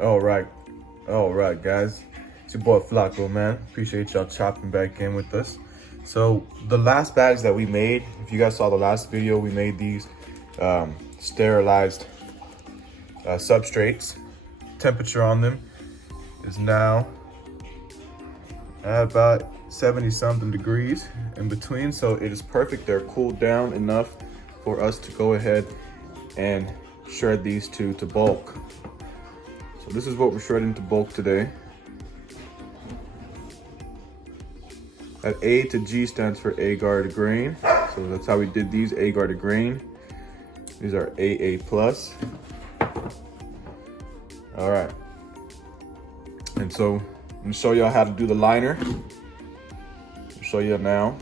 All right, guys. It's your boy Flaco, man. Appreciate y'all chopping back in with us. So the last bags that we made, if you guys saw the last video, we made these sterilized substrates. Temperature on them is now at about 70 something degrees in between, so it is perfect. They're cooled down enough for us to go ahead and shred these to bulk. So this is what we're shredding to bulk today. That A to G stands for agar to grain, so that's how we did these, agar to grain. These are AA plus. All right, and so I'm gonna show y'all how to do the liner. I'll show you now.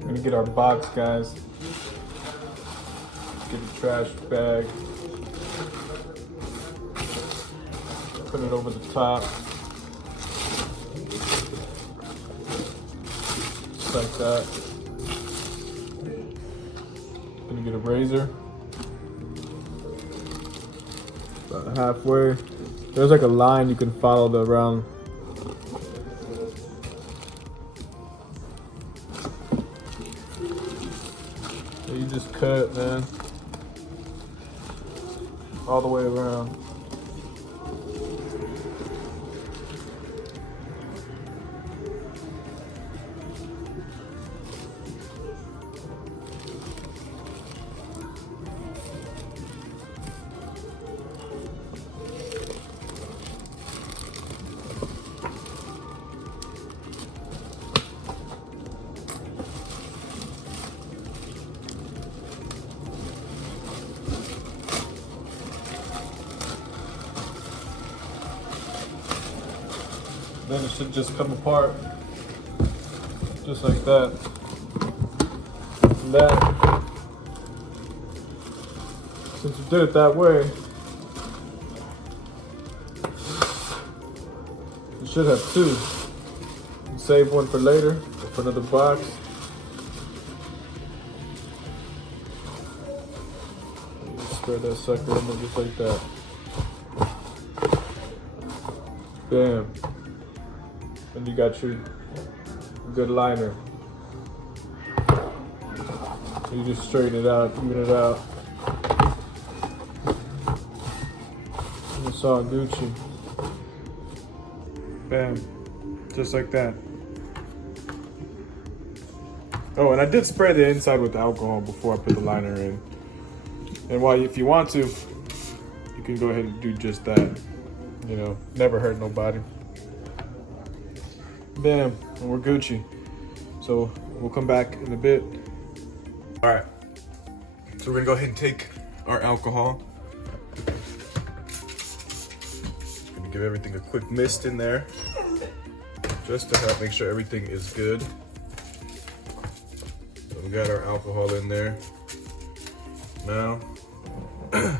We're gonna get our box, guys. Get a trash bag. Put it over the top. Just like that. Gonna get a razor. About halfway. There's like a line you can follow around. So you just cut, man. All the way around. Then it should just come apart, just like that. And then, since you did it that way, you should have two. You save one for later, or for another box. You just spread that sucker in there just like that. Bam. And you got your good liner. You just straighten it out, even it out. And it's all Gucci. Bam. Just like that. Oh, and I did spray the inside with alcohol before I put the liner in. And while, if you want to, you can go ahead and do just that. You know, never hurt nobody. Bam, and we're Gucci. So we'll come back in a bit. All right, so we're gonna go ahead and take our alcohol. Gonna give everything a quick mist in there, just to help make sure everything is good. So we got our alcohol in there. Now, we're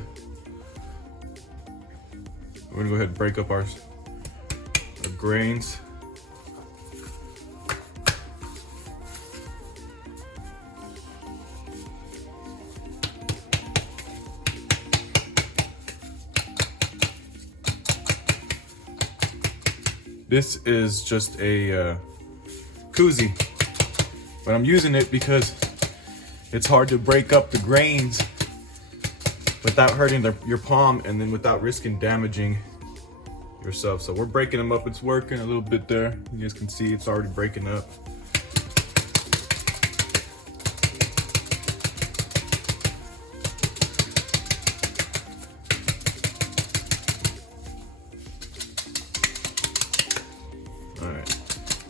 gonna go ahead and break up our grains. This is just a koozie, but I'm using it because it's hard to break up the grains without hurting your palm and then without risking damaging yourself. So we're breaking them up. It's working a little bit there. You guys can see it's already breaking up.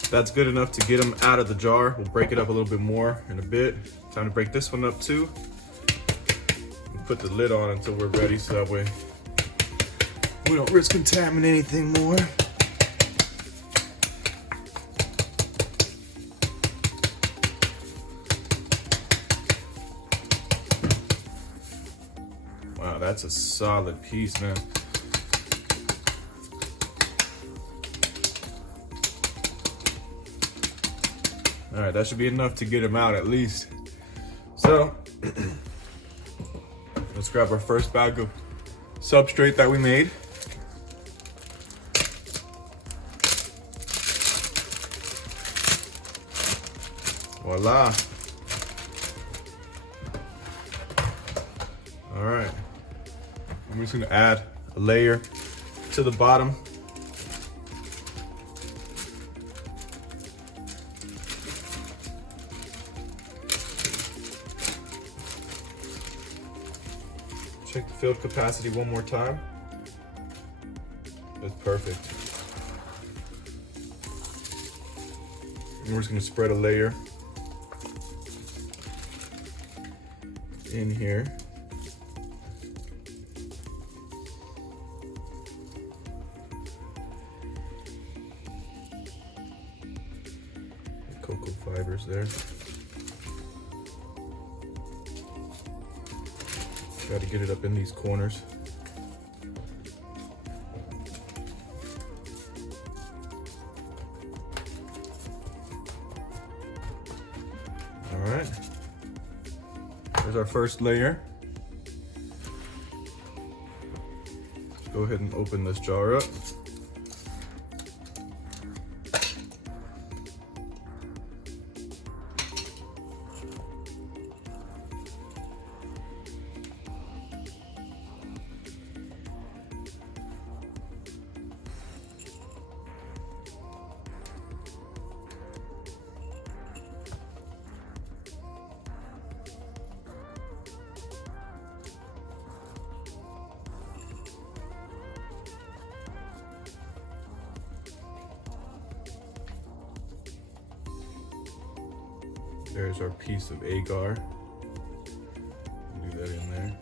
That's good enough to get them out of the jar. We'll break it up a little bit more in a bit. Time to break this one up too. We'll put the lid on until we're ready, so that way we don't risk contaminating anything more. Wow, that's a solid piece, man. All right, that should be enough to get him out at least. So Let's grab our first bag of substrate that we made. Voila. All right. I'm just gonna add a layer to the bottom. Check the field capacity one more time. That's perfect. And we're just gonna spread a layer in here. Cocoa fibers there. Got to get it up in these corners. All right. There's our first layer. Let's go ahead and open this jar up. There's our piece of agar. Do that in there.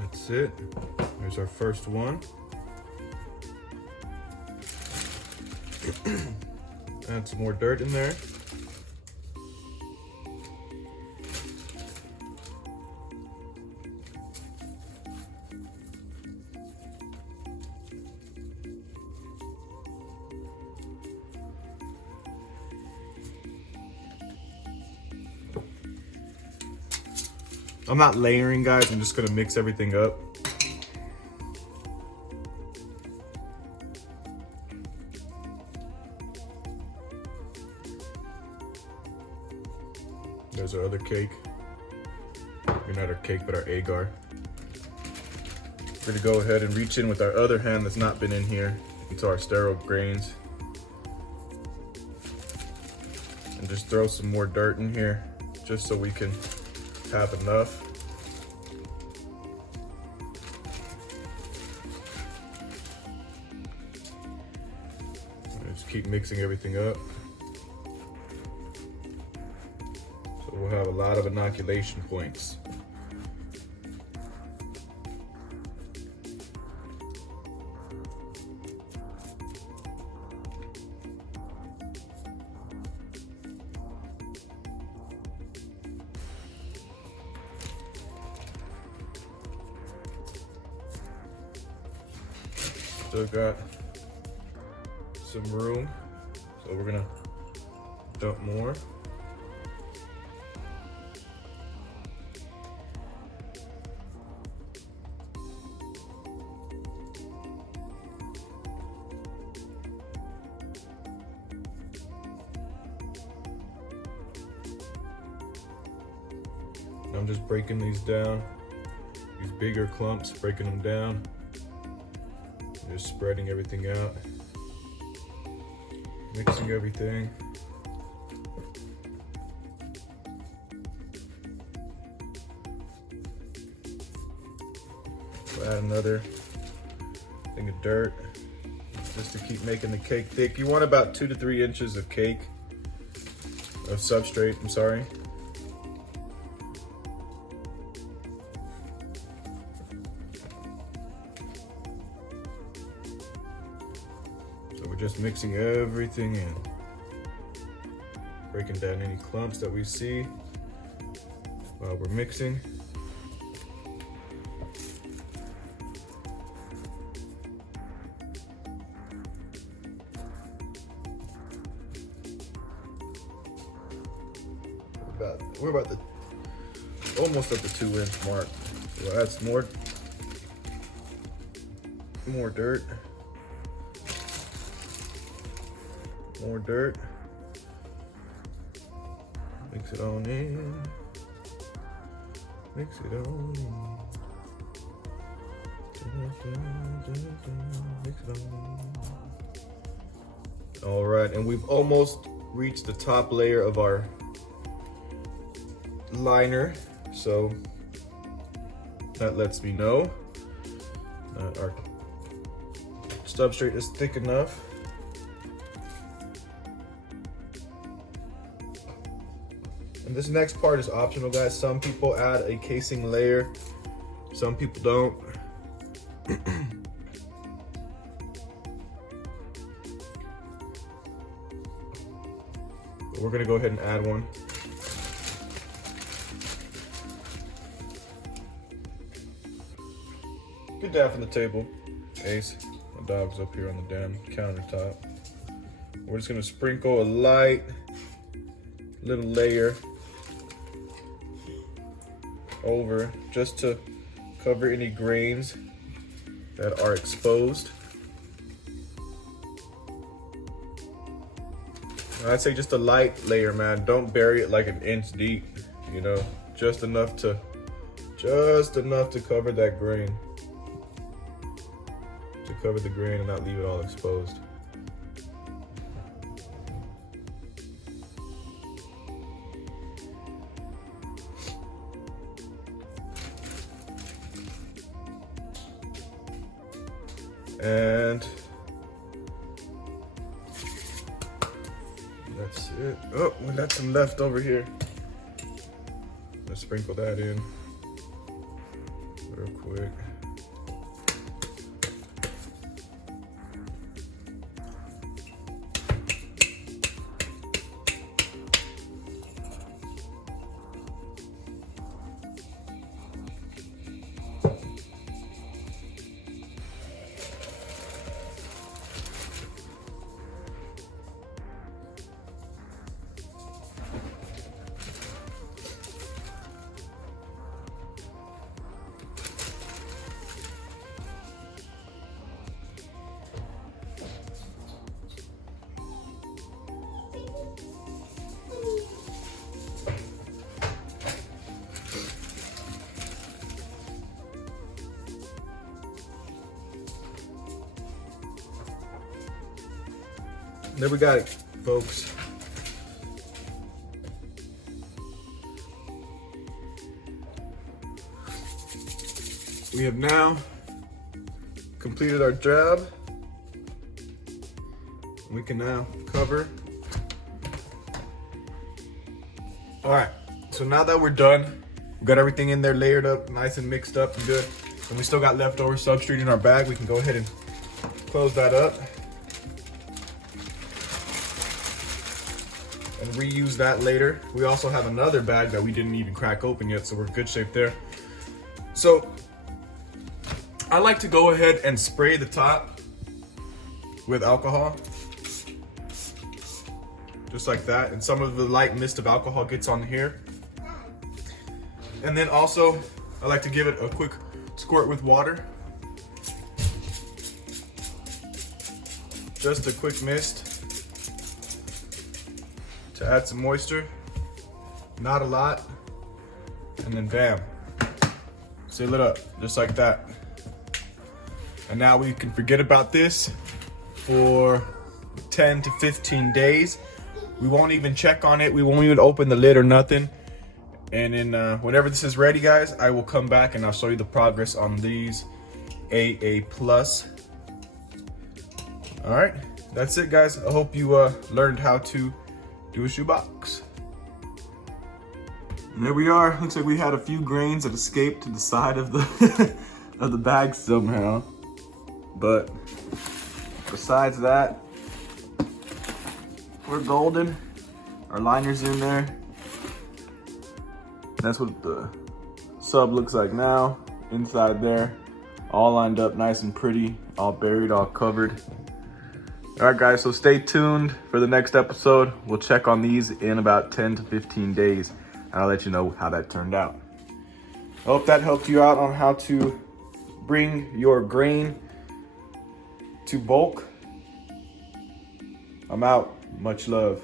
That's it. There's our first one. Add some more dirt in there. I'm not layering, guys. I'm just gonna mix everything up. There's our other cake. Or not our cake, but our agar. We're gonna go ahead and reach in with our other hand that's not been in here into our sterile grains. And just throw some more dirt in here just so we can have enough. And just keep mixing everything up. So we'll have a lot of inoculation points. Still got some room, so we're gonna dump more. I'm just breaking these down, these bigger clumps, breaking them down. Just spreading everything out, mixing everything. We'll add another thing of dirt just to keep making the cake thick. You want about 2 to 3 inches of cake, of substrate, I'm sorry. just mixing everything in. Breaking down any clumps that we see while we're mixing. We're about the almost at the 2-inch mark. We'll add some more dirt. More dirt. Mix it on in. Mix it on in. Mix it on in. All right, and we've almost reached the top layer of our liner, so that lets me know that our substrate is thick enough. And this next part is optional, guys. Some people add a casing layer, some people don't. But we're gonna go ahead and add one. Get down from the table, Ace. My dog's up here on the damn countertop. We're just gonna sprinkle a light little layer over just to cover any grains that are exposed. I'd say just a light layer, man. Don't bury it like 1 inch deep, you know, just enough to cover that grain. To cover the grain and not leave it all exposed. And that's it. Oh, we got some left over here. Let's sprinkle that in real quick. There we got it, folks. We have now completed our job. We can now cover. All right, so now that we're done, we got everything in there layered up, nice and mixed up and good. And we still got leftover substrate in our bag. We can go ahead and close that up and reuse that later. We also have another bag that we didn't even crack open yet, so we're in good shape there. So I like to go ahead and spray the top with alcohol, just like that, and some of the light mist of alcohol gets on here. And then also I like to give it a quick squirt with water, just a quick mist to add some moisture, not a lot, and then bam, seal it up just like that. And now we can forget about this for 10 to 15 days. We won't even check on it. We won't even open the lid or nothing. And then whenever this is ready, guys, I will come back and I'll show you the progress on these AA+. All right, that's it, guys. I hope you learned how to do a shoebox. And there we are. Looks like we had a few grains that escaped to the side of the of the bag somehow. But besides that, we're golden. Our liner's in there. That's what the sub looks like now. Inside there, all lined up nice and pretty, all buried, all covered. All right, guys, so stay tuned for the next episode. We'll check on these in about 10 to 15 days, and I'll let you know how that turned out. I hope that helped you out on how to bring your grain to bulk. I'm out. Much love.